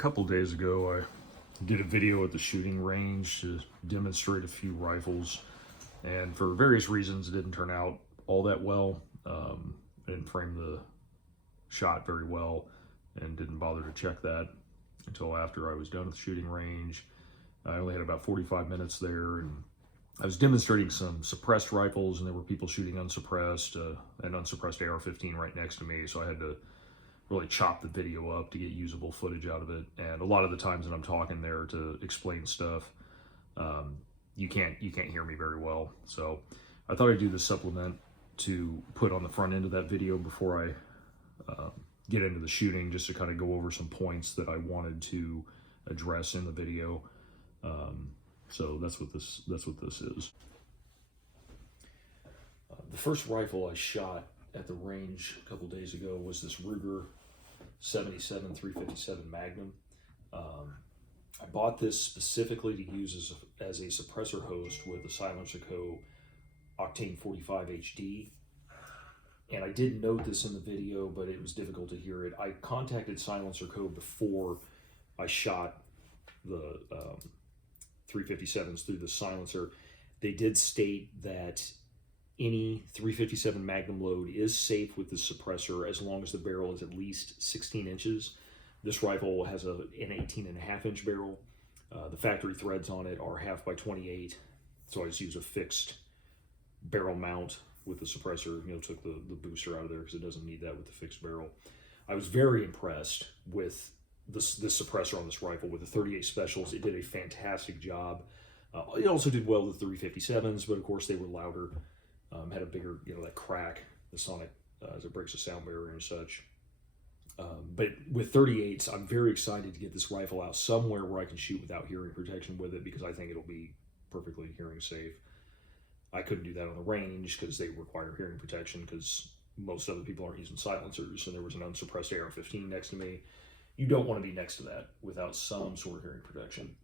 couple days ago, I did a video at the shooting range to demonstrate a few rifles, and for various reasons it didn't turn out all that well. I didn't frame the shot very well and didn't bother to check that until after I was done at the shooting range. I only had about 45 minutes there, and I was demonstrating some suppressed rifles, and there were people shooting unsuppressed, an unsuppressed AR-15 right next to me, so I had to really chop the video up to get usable footage out of it. And a lot of the times that I'm talking there to explain stuff, you can't hear me very well. So I thought I'd do the supplement to put on the front end of that video before I get into the shooting, just to kind of go over some points that I wanted to address in the video. So that's what this is. The first rifle I shot at the range a couple days ago was this Ruger 77 357 Magnum. I bought this specifically to use as a suppressor host with a Silencerco Octane 45 HD. And I did note this in the video, but it was difficult to hear it. I contacted Silencerco before I shot the 357s through the silencer. They did state that any 357 Magnum load is safe with the suppressor as long as the barrel is at least 16 inches. This rifle has an 18.5-inch barrel. The factory threads on it are 1/2 by 28, so I just use a fixed barrel mount with the suppressor. Took the booster out of there because it doesn't need that with the fixed barrel. I was very impressed with this suppressor on this rifle with the 38 Specials. It did a fantastic job. It also did well with the 357s, but of course they were louder. Had a bigger, that crack, the sonic, as it breaks the sound barrier and such. But with 38s, I'm very excited to get this rifle out somewhere where I can shoot without hearing protection with it, because I think it'll be perfectly hearing safe. I couldn't do that on the range because they require hearing protection, because most other people aren't using silencers, and there was an unsuppressed AR-15 next to me. You don't want to be next to that without some sort of hearing protection.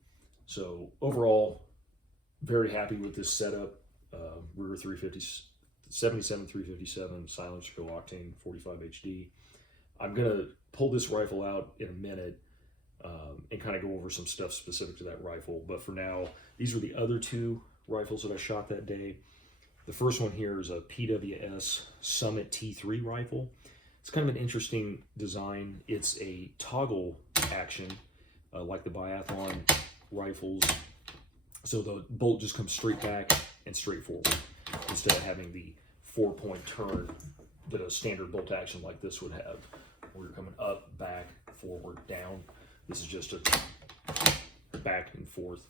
So overall, very happy with this setup. Ruger 77 357 Silencerco Octane 45 HD. I'm gonna pull this rifle out in a minute and kind of go over some stuff specific to that rifle. But for now, these are the other two rifles that I shot that day. The first one here is a PWS Summit T3 rifle. It's kind of an interesting design. It's a toggle action, like the biathlon rifles. So the bolt just comes straight back and straight forward, instead of having the 4-point turn that a standard bolt action like this would have, where you're coming up, back, forward, down. This is just a back and forth.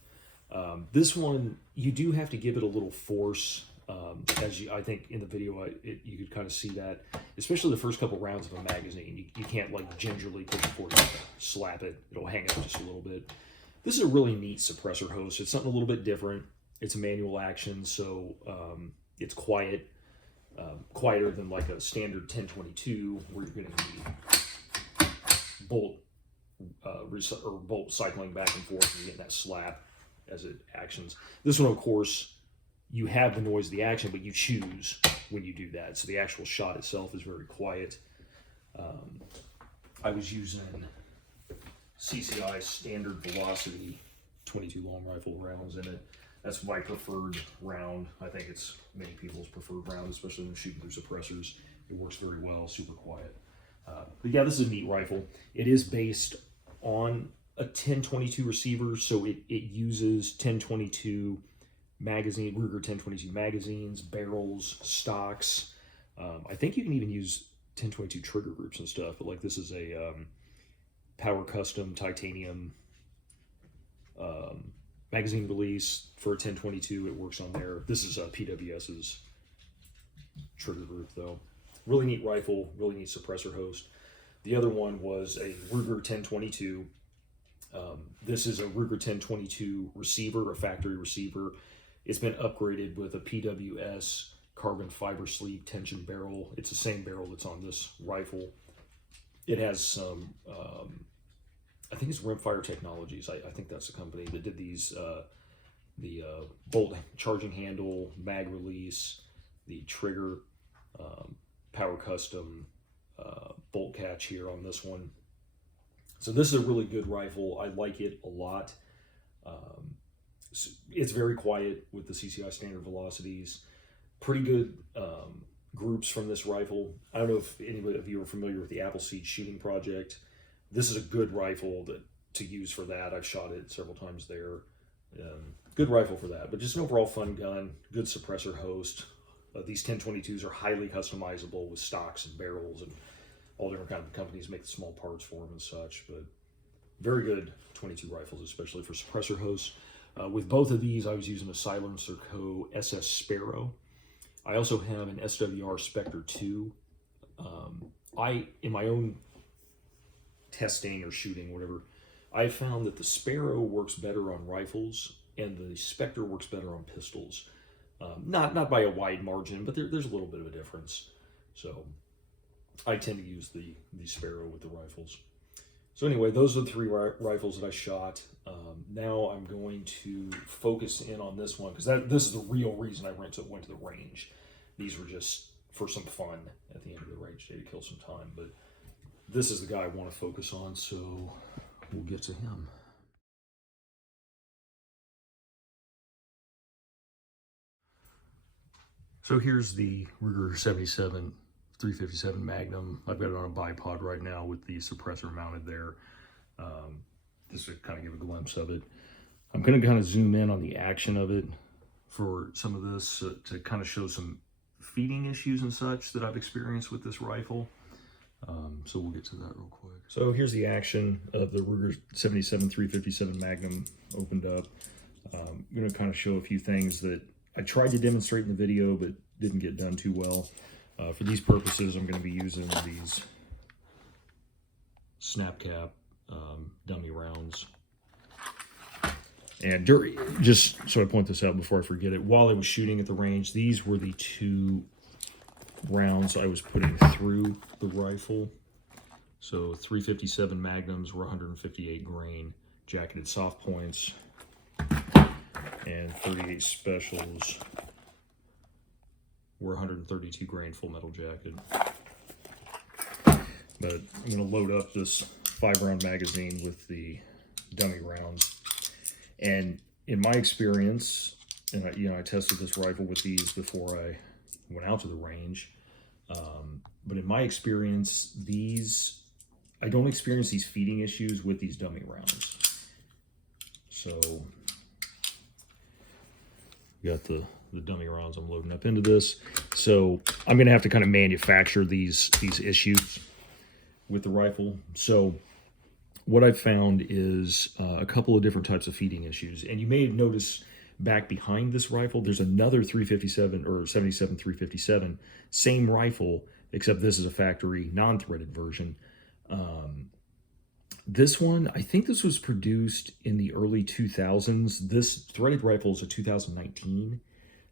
This one, you do have to give it a little force. I think in the video, you could kind of see that, especially the first couple rounds of a magazine. You can't like gingerly push it forward and slap it. It'll hang up just a little bit. This is a really neat suppressor host. It's something a little bit different. It's a manual action, so it's quiet, quieter than like a standard 1022, where you're going to be bolt cycling back and forth and getting that slap as it actions. This one, of course, you have the noise of the action, but you choose when you do that. So the actual shot itself is very quiet. I was using CCI standard velocity 22 long rifle rounds in it. That's my preferred round. I think it's many people's preferred round, especially when shooting through suppressors. It works very well, super quiet. But yeah, this is a neat rifle. It is based on a 1022 receiver, so it uses 1022 magazine, Ruger 1022 magazines, barrels, stocks. I think you can even use 1022 trigger groups and stuff, but like this is a Power Custom titanium magazine release for a 1022. It works on there. This is PWS's trigger group though. Really neat rifle, really neat suppressor host. The other one was a Ruger 1022. This is a Ruger 1022 receiver, a factory receiver. It's been upgraded with a PWS carbon fiber sleeve tension barrel. It's the same barrel that's on this rifle. It has some, I think it's Rimfire Technologies. I think that's the company that did these, the bolt charging handle, mag release, the trigger, Power Custom bolt catch here on this one. So this is a really good rifle. I like it a lot. It's very quiet with the CCI standard velocities. Pretty good groups from this rifle. I don't know if anybody of you are familiar with the Appleseed shooting project. This is a good rifle to use for that. I've shot it several times there. Good rifle for that, but just an overall fun gun, good suppressor host. These 1022s are highly customizable with stocks and barrels, and all different kinds of companies make the small parts for them and such, but very good 22 rifles, especially for suppressor hosts. With both of these, I was using a Silencerco SS Sparrow. I also have an SWR Spectre 2. In my own testing or shooting, whatever, I found that the Sparrow works better on rifles and the Spectre works better on pistols. Not by a wide margin, but there's a little bit of a difference. So I tend to use the Sparrow with the rifles. So anyway, those are the three rifles that I shot. Now I'm going to focus in on this one, because this is the real reason I went to the range. These were just for some fun at the end of the range day to kill some time, but this is the guy I want to focus on, so we'll get to him. So here's the Ruger 77 357 Magnum. I've got it on a bipod right now with the suppressor mounted there. Just to kind of give a glimpse of it. I'm going to kind of zoom in on the action of it for some of this to kind of show some feeding issues and such that I've experienced with this rifle. So we'll get to that real quick. So here's the action of the Ruger 77 357 Magnum opened up. I'm going to kind of show a few things that I tried to demonstrate in the video, but didn't get done too well. For these purposes, I'm going to be using these snap cap dummy rounds. And just so I point this out before I forget it, while I was shooting at the range, these were the two rounds I was putting through the rifle. So 357 Magnums were 158 grain jacketed soft points, and 38 Specials were 132 grain full metal jacket. But I'm going to load up this 5-round magazine with the dummy rounds. And in my experience, and I tested this rifle with these before I went out to the range, but in my experience, I don't experience these feeding issues with these dummy rounds. So got the dummy rounds I'm loading up into this. So I'm going to have to kind of manufacture these issues with the rifle. So what I've found is a couple of different types of feeding issues. And you may have noticed back behind this rifle, there's another 357 or 77 357, same rifle, except this is a factory non-threaded version. This one, I think this was produced in the early 2000s. This threaded rifle is a 2019.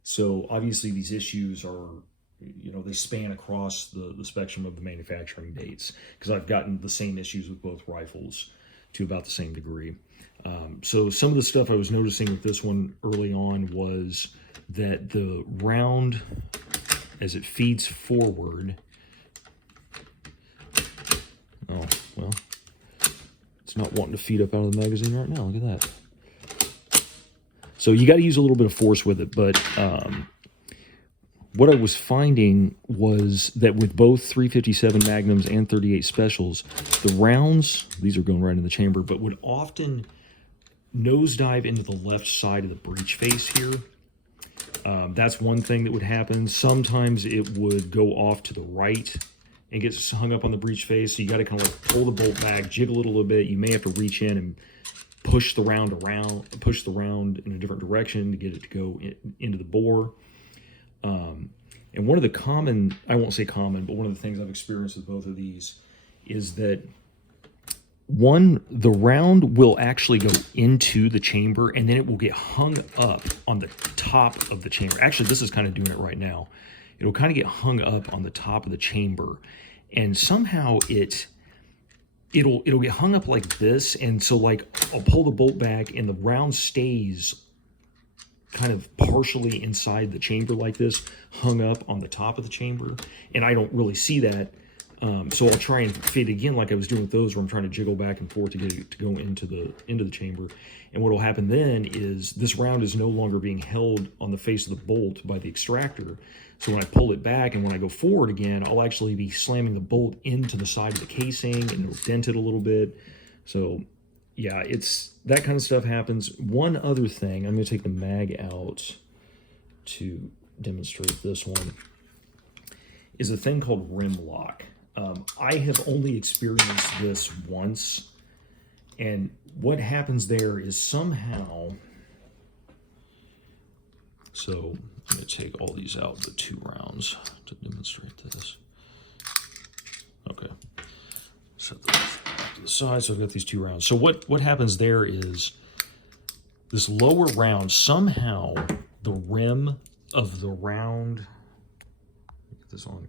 So obviously these issues are, they span across the spectrum of the manufacturing dates, because I've gotten the same issues with both rifles to about the same degree. So some of the stuff I was noticing with this one early on was that the round, as it feeds forward, oh, well, it's not wanting to feed up out of the magazine right now. Look at that. So you got to use a little bit of force with it, but what I was finding was that with both 357 Magnums and 38 Specials, the rounds, these are going right in the chamber, but would often nosedive into the left side of the breech face here. That's one thing that would happen. Sometimes it would go off to the right and get hung up on the breech face, so you got to kind of like pull the bolt back, jiggle it a little bit. You may have to reach in and push the round in a different direction to get it to go into the bore. And one of the common, I won't say common, but one of the things I've experienced with both of these is that the round will actually go into the chamber, and then it will get hung up on the top of the chamber. Actually, this is kind of doing it right now. It'll kind of get hung up on the top of the chamber, and somehow it'll get hung up like this. And so like I'll pull the bolt back and the round stays kind of partially inside the chamber like this, hung up on the top of the chamber. And I don't really see that So I'll try and fit again like I was doing with those, where I'm trying to jiggle back and forth to get it to go into the chamber. And what will happen then is this round is no longer being held on the face of the bolt by the extractor. So when I pull it back and when I go forward again, I'll actually be slamming the bolt into the side of the casing, and it'll dent it a little bit. So yeah, it's that kind of stuff happens. One other thing, I'm going to take the mag out to demonstrate this one, is a thing called rim lock. I have only experienced this once, and what happens there is somehow, so I'm going to take all these out, the 2 rounds, to demonstrate this. Okay, set those off to the side, so I've got these 2 rounds. So what happens there is this lower round, somehow the rim of the round, get this on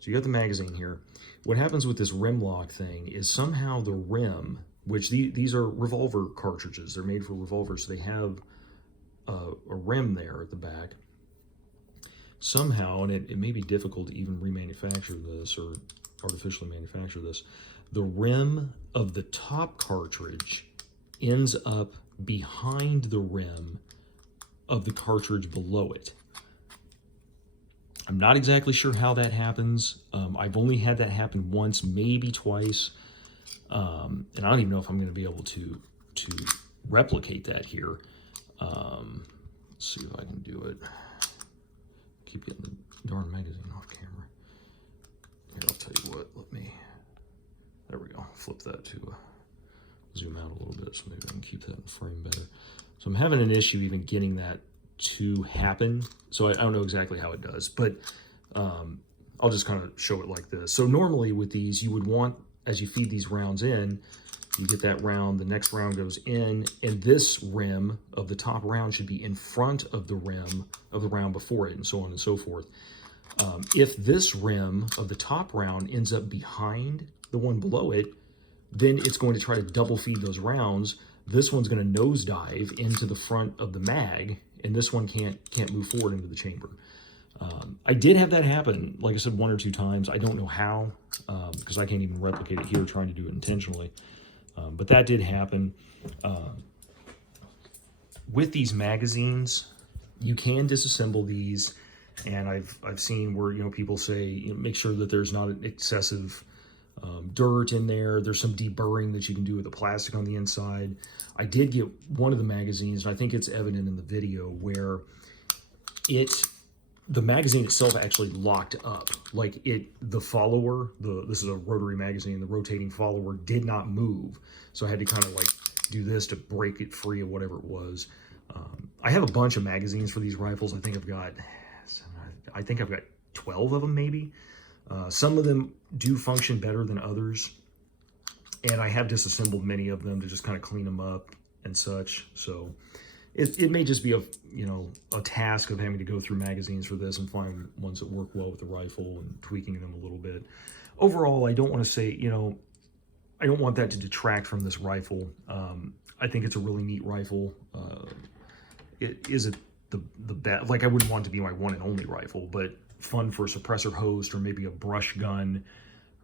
so you got the magazine here. What happens with this rim lock thing is somehow the rim, which these are revolver cartridges, they're made for revolvers, so they have a rim there at the back. Somehow, and it may be difficult to even remanufacture this or artificially manufacture this, the rim of the top cartridge ends up behind the rim of the cartridge below it. I'm not exactly sure how that happens. I've only had that happen once, maybe twice. And I don't even know if I'm going to be able to replicate that here. Let's see if I can do it. Keep getting the darn magazine off camera. Here, I'll tell you what. There we go. Flip that to zoom out a little bit so maybe I can keep that in frame better. So I'm having an issue even getting that to happen. So I don't know exactly how it does, but I'll just kind of show it like this. So normally with these, you would want, as you feed these rounds in, you get that round, the next round goes in, and this rim of the top round should be in front of the rim of the round before it, and so on and so forth. If this rim of the top round ends up behind the one below it, then it's going to try to double feed those rounds. This one's going to nosedive into the front of the mag, and this one can't move forward into the chamber. I did have that happen, like I said, 1 or 2 times. I don't know how, because I can't even replicate it here trying to do it intentionally. But that did happen. With these magazines, you can disassemble these, and I've seen where, you know, people say, you know, make sure that there's not excessive dirt in there. There's some deburring that you can do with the plastic on the inside. I did get one of the magazines, and I think it's evident in the video, where the magazine itself actually locked up. Like the follower, this is a rotary magazine, the rotating follower did not move. So I had to kind of like do this to break it free of whatever it was. I have a bunch of magazines for these rifles. I think I've got 12 of them maybe. Some of them do function better than others, and I have disassembled many of them to just kind of clean them up and such. So it may just be a task of having to go through magazines for this and find ones that work well with the rifle and tweaking them a little bit. Overall, I don't want to say, I don't want that to detract from this rifle. I think it's a really neat rifle. It isn't the best, like I wouldn't want it to be my one and only rifle, but fun for a suppressor host or maybe a brush gun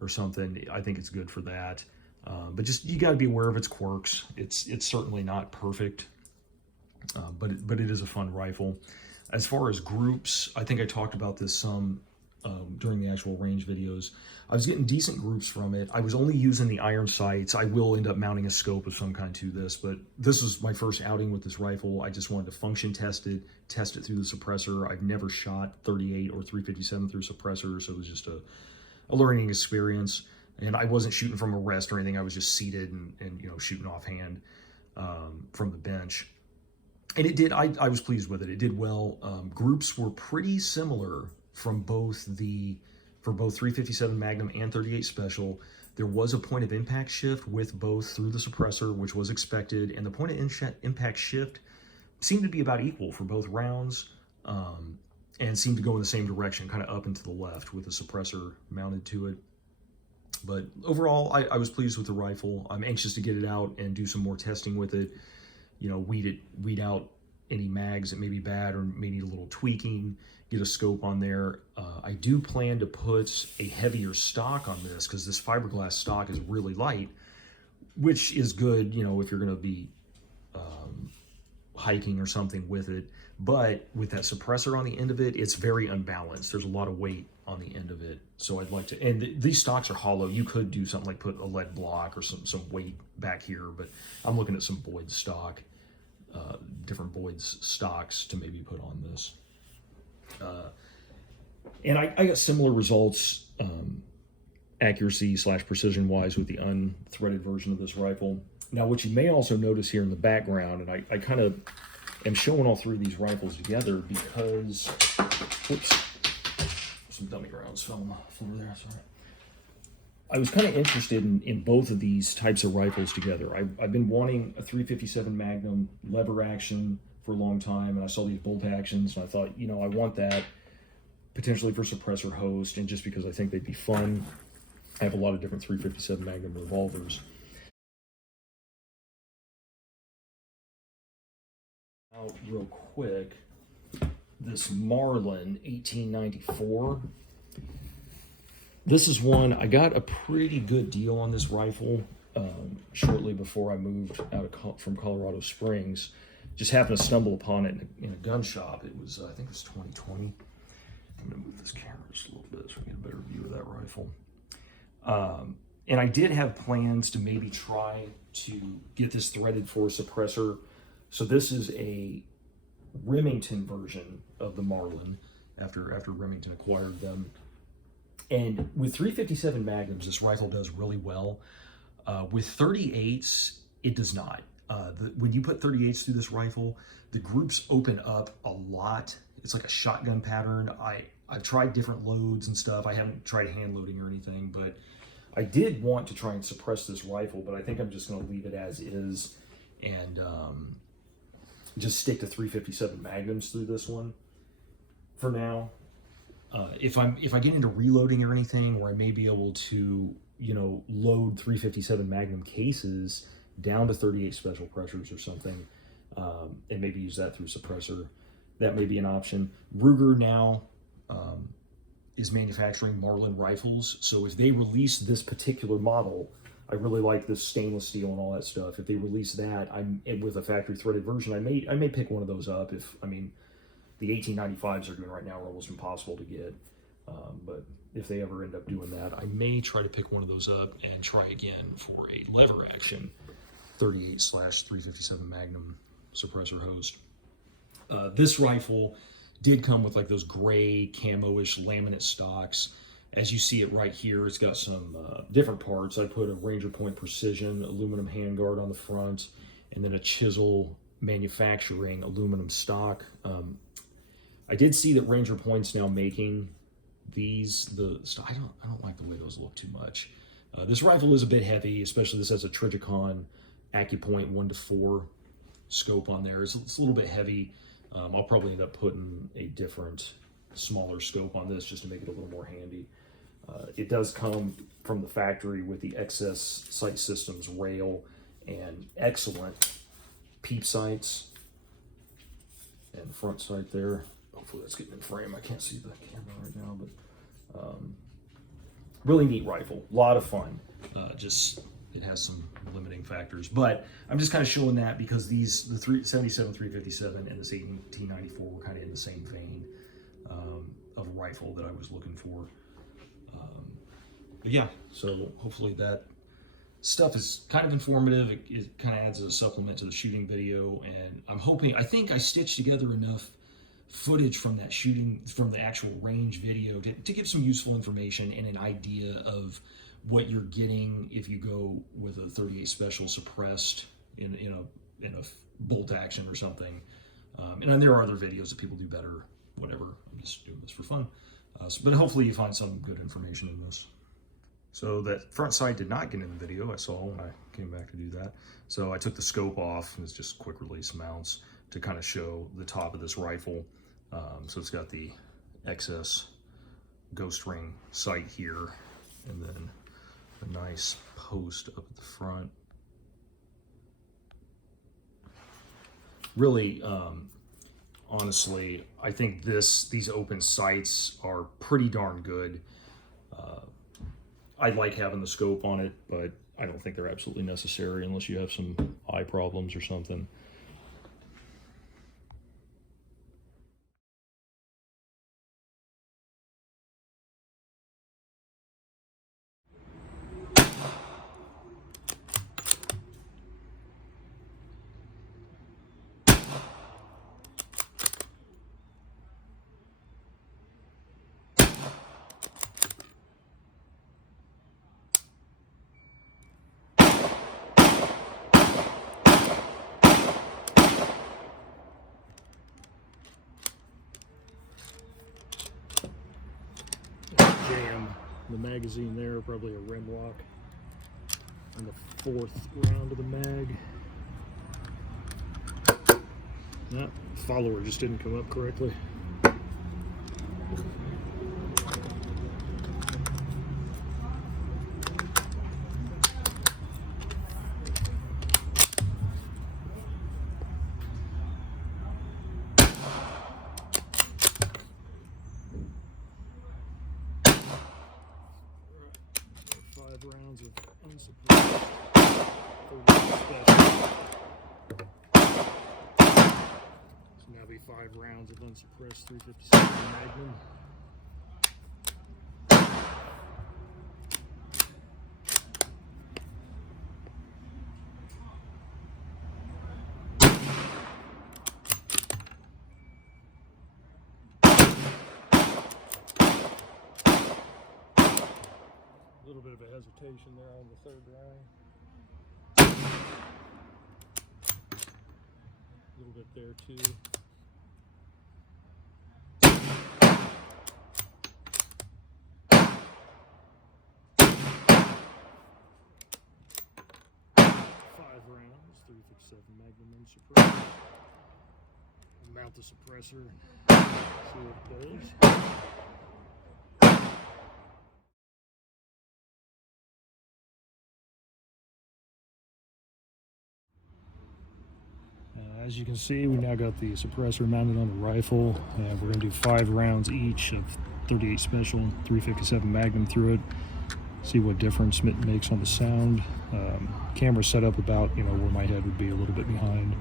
or something. I think it's good for that. But just, you got to be aware of its quirks. It's certainly not perfect, but it is a fun rifle. As far as groups, I think I talked about this some during the actual range videos. I was getting decent groups from it. I was only using the iron sights. I will end up mounting a scope of some kind to this, but this was my first outing with this rifle. I just wanted to function test it through the suppressor. I've never shot 38 or 357 through suppressor, so it was just a learning experience. And I wasn't shooting from a rest or anything. I was just seated and shooting offhand from the bench. And it did, I was pleased with it. It did well. Groups were pretty similar from both 357 Magnum and 38 Special. There was a point of impact shift with both through the suppressor, which was expected, and the point of impact shift seemed to be about equal for both rounds, and seemed to go in the same direction, kind of up and to the left with the suppressor mounted to it. But overall, I was pleased with the rifle. I'm anxious to get it out and do some more testing with it. Weed out any mags that may be bad or may need a little tweaking, get a scope on there. I do plan to put a heavier stock on this because this fiberglass stock is really light, which is good, you know, if you're going to be hiking or something with it. But with that suppressor on the end of it, it's very unbalanced. There's a lot of weight on the end of it. So I'd like to, and these stocks are hollow. You could do something like put a lead block or some weight back here, but I'm looking at some Boyd stock, different Boyd's stocks to maybe put on this. And I got similar results, accuracy / precision wise with the unthreaded version of this rifle. Now, what you may also notice here in the background, and I kind of am showing all three of these rifles together because, whoops, some dummy rounds fell on the floor there, sorry. I was kind of interested in both of these types of rifles together. I've been wanting a 357 Magnum lever action for a long time, and I saw these bolt actions, and I thought, you know, I want that potentially for suppressor host, and just because I think they'd be fun. I have a lot of different 357 Magnum revolvers. Now, real quick, this Marlin 1894. This is one, I got a pretty good deal on this rifle shortly before I moved out from Colorado Springs. Just happened to stumble upon it in a gun shop. It was, I think it was 2020. I'm gonna move this camera just a little bit so we get a better view of that rifle. And I did have plans to maybe try to get this threaded for a suppressor. So this is a Remington version of the Marlin after Remington acquired them. And with 357 Magnums, this rifle does really well. With 38s, it does not. When you put 38s through this rifle, the groups open up a lot. It's like a shotgun pattern. I've tried different loads and stuff. I haven't tried hand loading or anything, but I did want to try and suppress this rifle, but I think I'm just going to leave it as is and just stick to 357 Magnums through this one for now. If I get into reloading or anything, where I may be able to, you know, load 357 Magnum cases down to 38 special pressures or something, and maybe use that through suppressor, that may be an option. Ruger now is manufacturing Marlin rifles, so if they release this particular model, I really like this stainless steel and all that stuff. If they release that, with a factory threaded version, I may pick one of those up. I mean, the 1895s they're doing right now are almost impossible to get, but if they ever end up doing that, I may try to pick one of those up and try again for a lever action 38/357 Magnum suppressor host. This rifle did come with like those gray camo-ish laminate stocks. As you see it right here, it's got some different parts. I put a Ranger Point Precision aluminum handguard on the front, and then a Chisel Manufacturing aluminum stock. I did see that Ranger Point's now making these. I don't like the way those look too much. This rifle is a bit heavy, especially this has a Trijicon AccuPoint 1:4 scope on there. It's a little bit heavy. I'll probably end up putting a different, smaller scope on this just to make it a little more handy. It does come from the factory with the XS Sight Systems rail and excellent peep sights and front sight there. Hopefully that's getting in frame. I can't see the camera right now, but really neat rifle. A lot of fun. It has some limiting factors, but I'm just kind of showing that because the 77 357 and this 1894 were kind of in the same vein of a rifle that I was looking for. But yeah, so hopefully that stuff is kind of informative. It kind of adds a supplement to the shooting video, and I think I stitched together enough footage from that shooting, from the actual range video to give some useful information and an idea of what you're getting if you go with a 38 Special suppressed in a bolt action or something. And then there are other videos that people do better, whatever. I'm just doing this for fun. But hopefully you find some good information in this. So that front sight did not get in the video, I saw when I came back to do that. So I took the scope off, and it's just quick release mounts to kind of show the top of this rifle. So it's got the XS ghost ring sight here, and then a nice post up at the front. Really, honestly, I think these open sights are pretty darn good. I like having the scope on it, but I don't think they're absolutely necessary unless you have some eye problems or something. Jam the magazine there, probably a rim lock on the 4th round of the mag. That follower just didn't come up correctly. Rounds of unsuppressed, 30 special. So now be 5 rounds of unsuppressed 357 Magnum. A little bit of a hesitation there on the 3rd round. A little bit there too. Rounds, 357 Magnum Unsuppressed. Mount the suppressor and see what it does. As you can see, we now got the suppressor mounted on the rifle. We're going to do 5 rounds each of 38 Special and 357 Magnum through it. See what difference it makes on the sound. Camera set up about, where my head would be a little bit behind.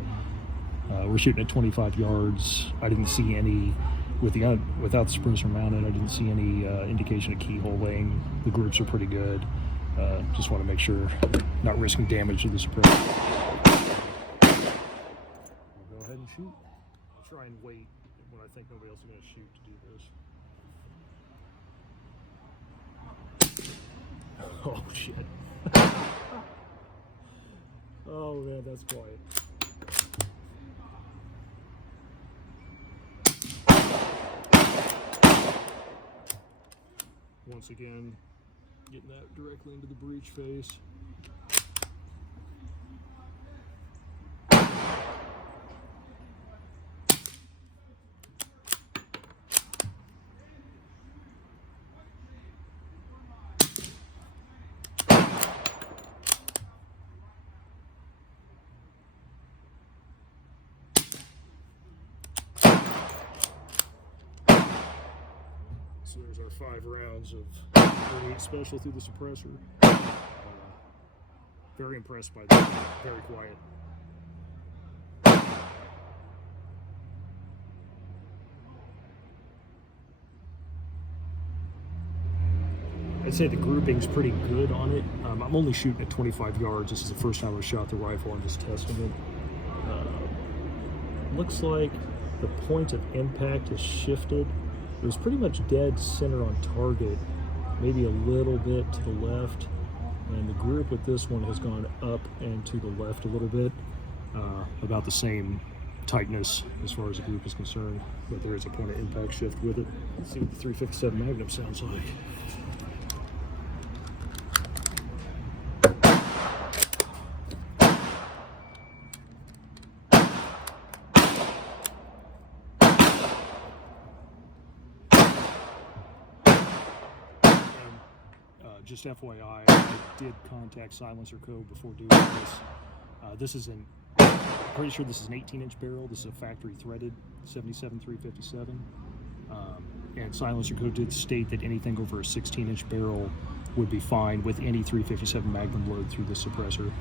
We're shooting at 25 yards. I didn't see any, without the suppressor mounted, I didn't see any indication of keyholing. The groups are pretty good. Just want to make sure, not risking damage to the suppressor. And shoot. I'll try and wait when I think nobody else is going to shoot to do this. Oh shit. Oh man, that's quiet. Once again, getting that directly into the breech face. So there's our 5 rounds of 38 Special through the suppressor. Very impressed by that. Very quiet. I'd say the grouping's pretty good on it. I'm only shooting at 25 yards. This is the first time I shot the rifle. I'm just testing it. Looks like the point of impact has shifted. It was pretty much dead center on target, maybe a little bit to the left, and the group with this one has gone up and to the left a little bit, about the same tightness as far as the group is concerned, but there is a point of impact shift with it. Let's see what the 357 Magnum sounds like. Just FYI, I did contact Silencerco before doing this. I'm pretty sure this is an 18-inch barrel. This is a factory threaded. 77 357. And Silencerco did state that anything over a 16-inch barrel would be fine with any 357 Magnum load through the suppressor.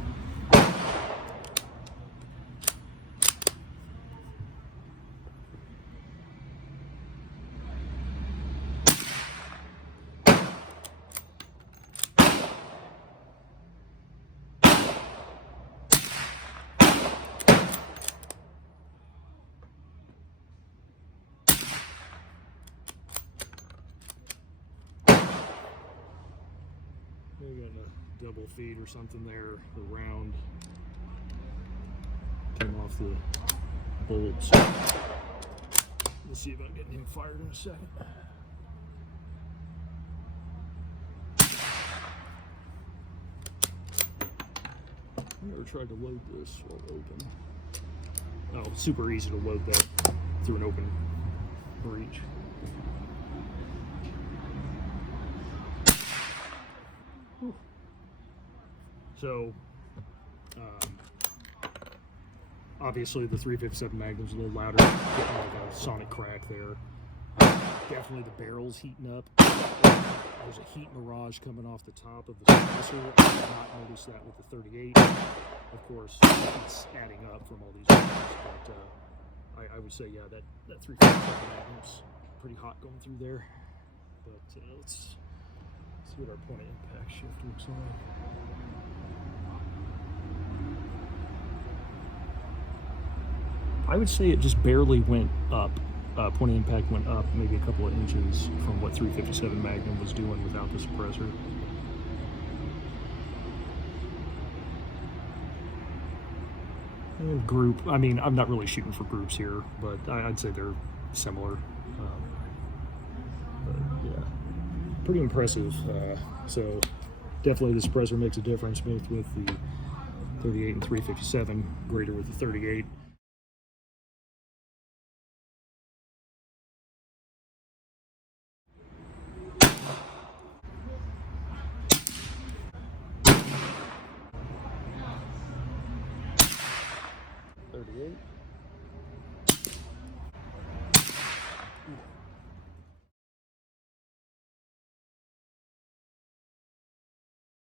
We got a double feed or something there, the round came off the bolts. We'll see about getting him fired in a second. I never tried to load this while open. Oh, super easy to load that through an open breech. So, obviously the 357 Magnum's a little louder, getting like a sonic crack there. Definitely the barrel's heating up. There's a heat mirage coming off the top of the suppressor. I did not notice that with the 38. Of course, it's adding up from all these things, but I would say, yeah, that 357 Magnum's pretty hot going through there. But let's see what our point of impact shift looks like. I would say it just barely went up. Point of impact went up maybe a couple of inches from what 357 Magnum was doing without the suppressor. And group, I mean, I'm not really shooting for groups here, but I'd say they're similar. But yeah, pretty impressive. So definitely the suppressor makes a difference, both with the 38 and 357, greater with the 38.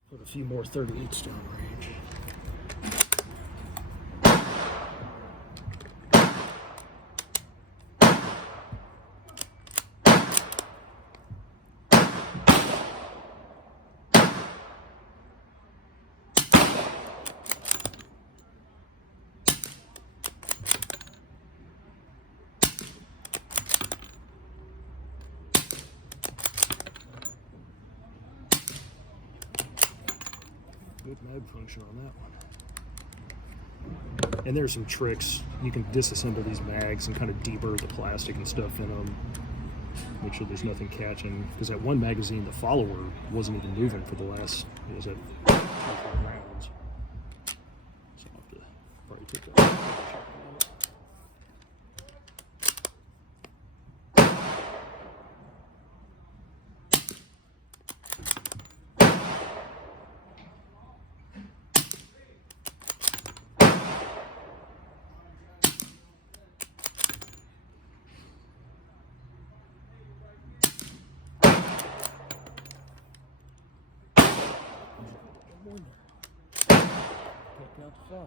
Put a few more 38s down range. Good mag function on that one. And there's some tricks. You can disassemble these mags and kind of deburr the plastic and stuff in them. Make sure there's nothing catching. Because that one magazine, the follower, wasn't even moving for the last, it was at 4 rounds. So I'll have to probably take that. Can't count to 5.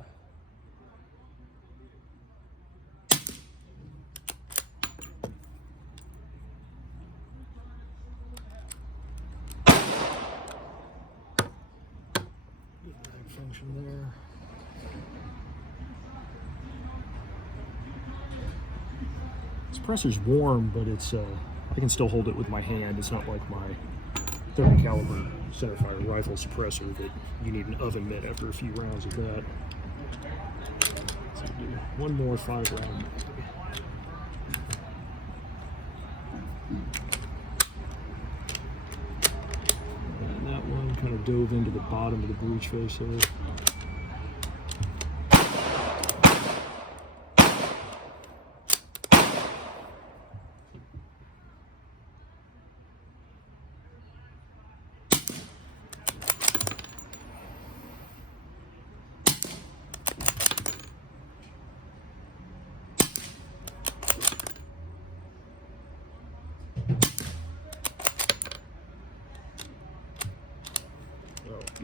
Good mag function there. Suppressor's warm, but it's I can still hold it with my hand. It's not like my 30 caliber centerfire rifle suppressor that you need an oven mitt after a few rounds of that. So we'll do one more 5-round. And that one kind of dove into the bottom of the breech face there.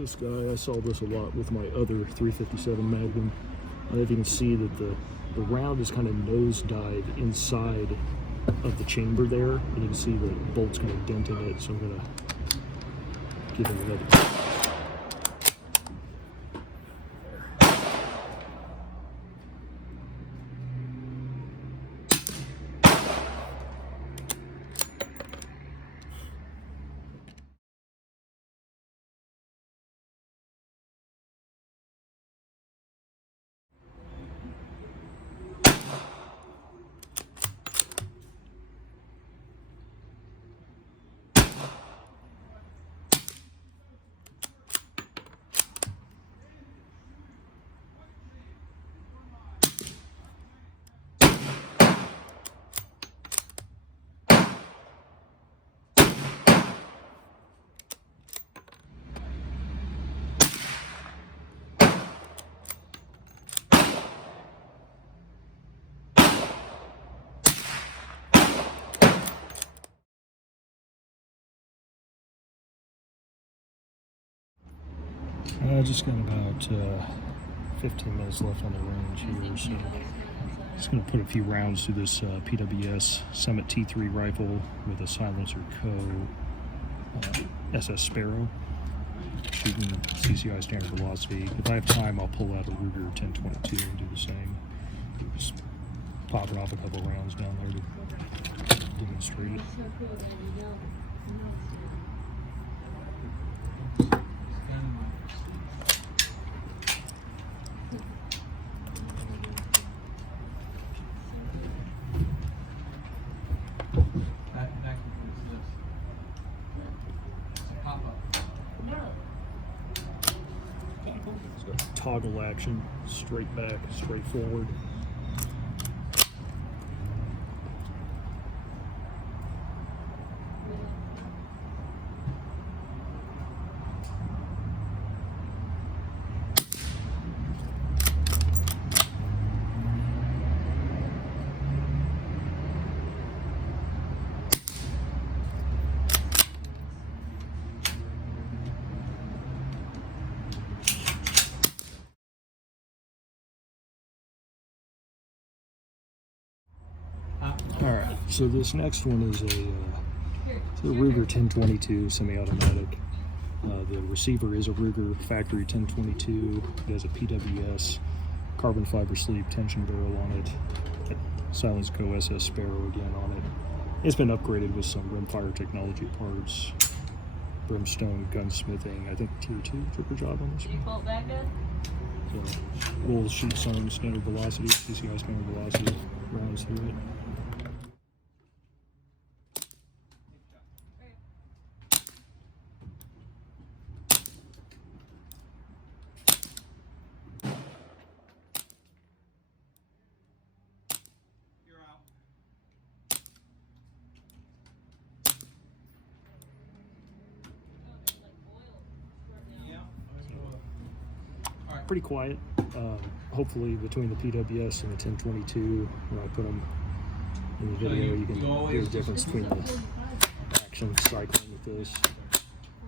this guy. I saw this a lot with my other 357 Magnum. I don't know if you can see that the round is kind of nose-dived inside of the chamber there, and you can see the bolt's kind of denting it, so I'm going to give him another. I just got about 15 minutes left on the range here, so just going to put a few rounds through this PWS Summit T3 rifle with a Silencerco SS Sparrow, shooting CCI standard velocity. If I have time, I'll pull out a Ruger 1022 and do the same. Just popping off a couple rounds down there to demonstrate. Toggle action, straight back, straight forward. Alright, so this next one is a Ruger 1022 semi-automatic. The receiver is a Ruger factory 1022. It has a PWS carbon fiber sleeve tension barrel on it. Silencerco SS Sparrow again on it. It's been upgraded with some rimfire technology parts, brimstone gunsmithing. I think tier 2 trigger job on this one. So, roll sheet sewn standard velocity, CCI standard velocity, rounds through it. Pretty quiet. Hopefully between the PWS and the 1022, when I put them in the video, you can hear the difference between the action cycling with this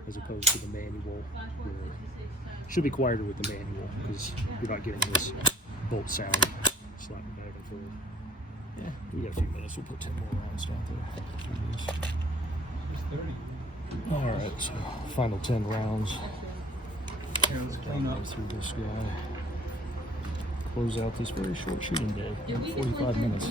as opposed to the manual. It should be quieter with the manual because you're not getting this bolt sound slapping back and forth. Yeah, we got a few minutes. We'll put 10 more rounds down there. Alright, so final 10 rounds. Let's clean up through this guy. Close out this very short shooting day. 45 minutes.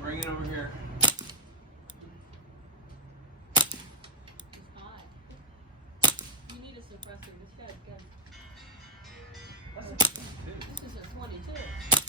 Bring it over here. Suppressor. This guy's got. This is a 22.